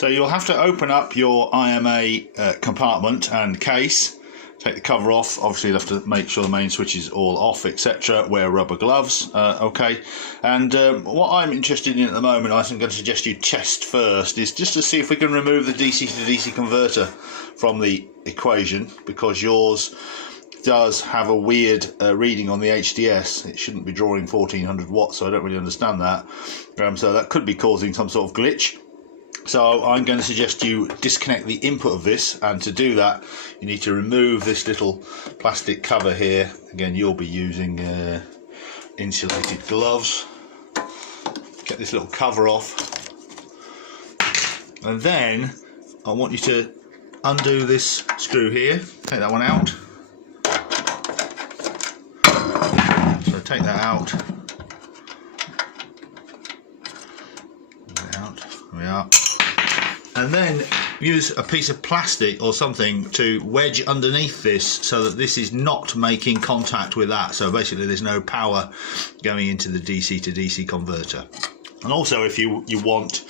So you'll have to open up your IMA compartment and case, take the cover off. Obviously you'll have to make sure the main switch is all off, etc. Wear rubber gloves, okay. And what I'm interested in at the moment, I'm going to suggest you test first, is just to see if we can remove the DC to DC converter from the equation, because yours does have a weird reading on the HDS. It shouldn't be drawing 1400 watts, so I don't really understand that. So that could be causing some sort of glitch. So I'm going to suggest you disconnect the input of this, and to do that you need to remove this little plastic cover here. Again, you'll be using insulated gloves. Get this little cover off, and then I want you to undo this screw here. Take that one out. So take that out. There we are. And then use a piece of plastic or something to wedge underneath this so that this is not making contact with that. So basically there's no power going into the DC to DC converter. And also, if you want,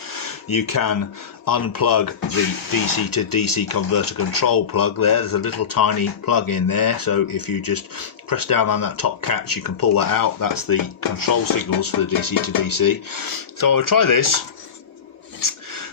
you can unplug the DC to DC converter control plug there. There's a little tiny plug in there, so if you just press down on that top catch you can pull that out. That's the control signals for the DC to DC. So I'll try this,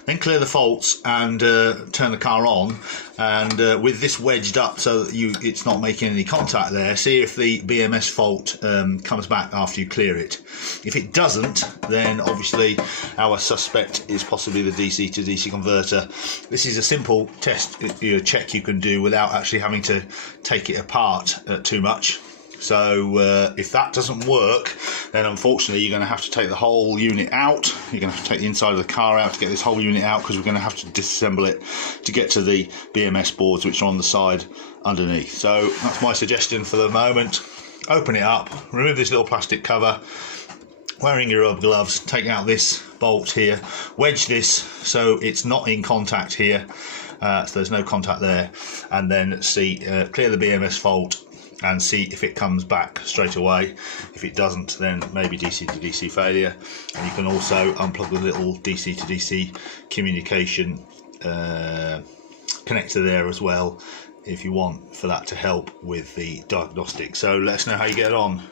then clear the faults and turn the car on, and with this wedged up so that it's not making any contact there, see if the BMS fault comes back after you clear it. If it doesn't, then obviously our suspect is possibly the DC to DC converter. This is a simple test, check you can do without actually having to take it apart too much. So if that doesn't work, then unfortunately you're going to have to take the whole unit out. You're going to have to take the inside of the car out to get this whole unit out, because we're going to have to disassemble it to get to the BMS boards, which are on the side underneath. So that's my suggestion for the moment. Open it up, remove this little plastic cover, wearing your rubber gloves, take out this bolt here, wedge this so it's not in contact here, so there's no contact there, and then see, clear the BMS fault and see if it comes back straight away. If it doesn't, then maybe DC to DC failure. And you can also unplug the little DC to DC communication connector there as well, if you want, for that to help with the diagnostic. So let us know how you get on.